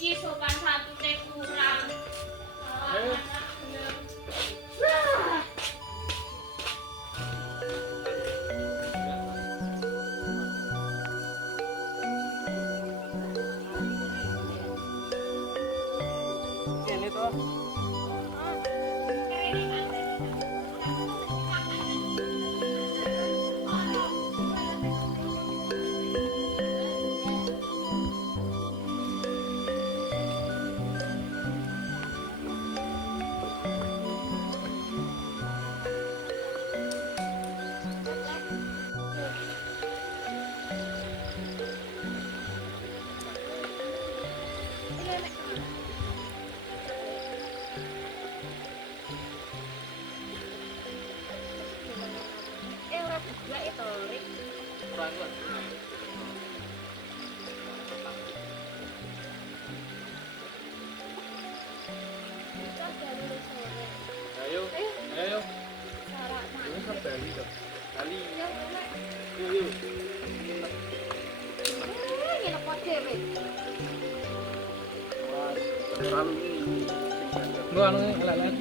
iki sopan santune kurang. Ayo. Ini toh. Ora buka itu, Rik. Ayo. Ayo. Ini sampai dong. Kali. Yuk. Nginep kok dhewe. Terlalu ini. Lu anu elek-elek.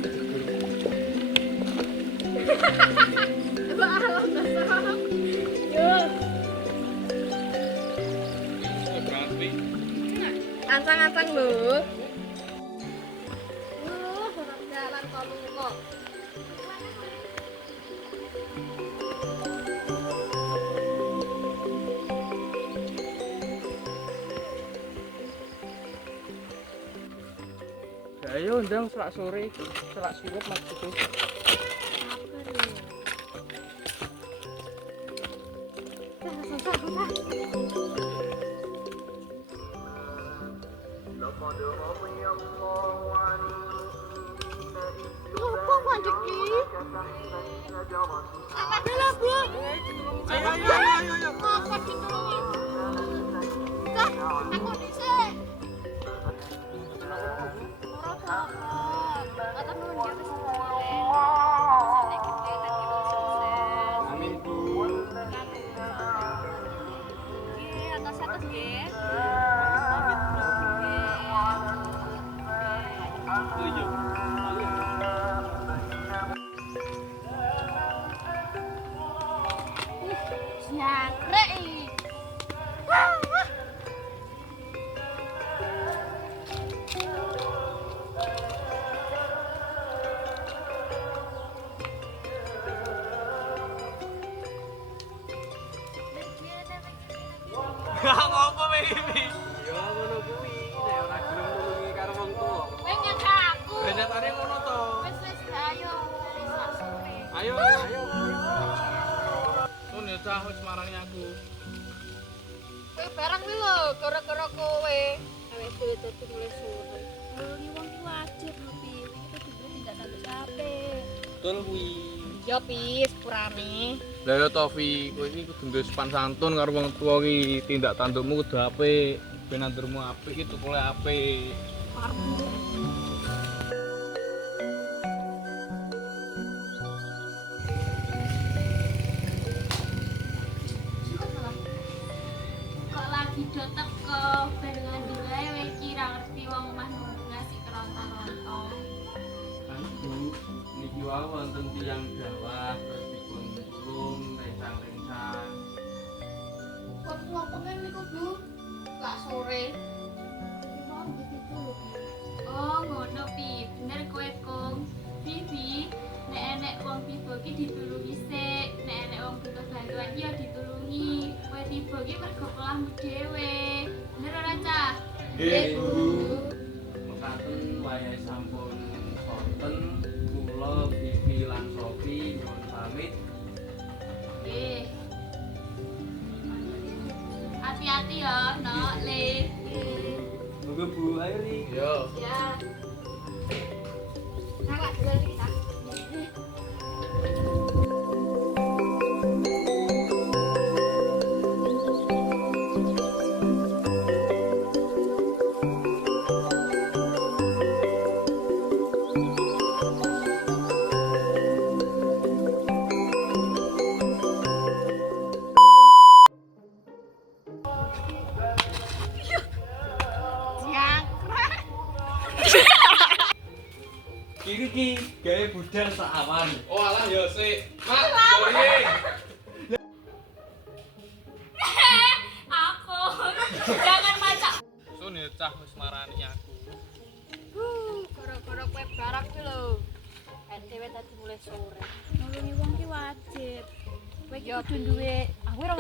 Yo. Berarti. Ancang-ancang lho. Orang jalan kok. Ayo ndang selak sore, selak sirup maksudku. Amin Bu. Jangkrik. Ngopo iki? Ya ngono kuwi, nek ora gelem nulungi karo wong tuwa. Kowe nyangka aku. Benerane ngono to. Wis ayo. Ayo. Sun ya cah wis marangi aku. Kowe barang kuwi lho, gara-gara kowe. Awake dhewe dadi mulai sore. Nulungi wong iki wajib lho, Pi. Iki kudu tindak tanduk kabeh. Betul kuwi. Ya, Pi, sepurane. Lah ya Tofi, kowe iki kudu duwe sopan santun karo wong tuwa iki, tindak tandukmu kudu apik, ben andurmu apik iki tukule apik. Kok lagi do teko ben ngandung ae kowe iki ra ngerti wong omah ngasih kerontang-rontong. Kan Bu, niki wae wonten tiyang gawah terus dipun tulung rencang-rencang. Kok ngopo niku, Bu? Lak sore. Mau gitu lho. Oh, ngono Pi. Bener kowe, Kong. Bibi, nek enek wong tiba iki ditulungi sik, nek enek wong butuh bantuan ya ditulungi. Kowe tiba iki mergo kelahmu dhewe. Bener ora, Cah? Nggih, Bu. Mekaten wayahe sampun wonten kula Bibi lan Sofi nyuwun pamit. Nggih. Hati-hati ya, Nok, Le. Monggo Bu, ayo nih. Yo. Ya. Salah dulu kita. Jangkrik. budal sawan. Oh alah ya sik. Mak, sorry. Aku. Jangan macak. Sun ya cah wis marani aku. Gara-gara kowe barang ki lho. RTW tadi mulai sore. Nulungi wong ki wajib. Kowe ki kudu duwe, aku ora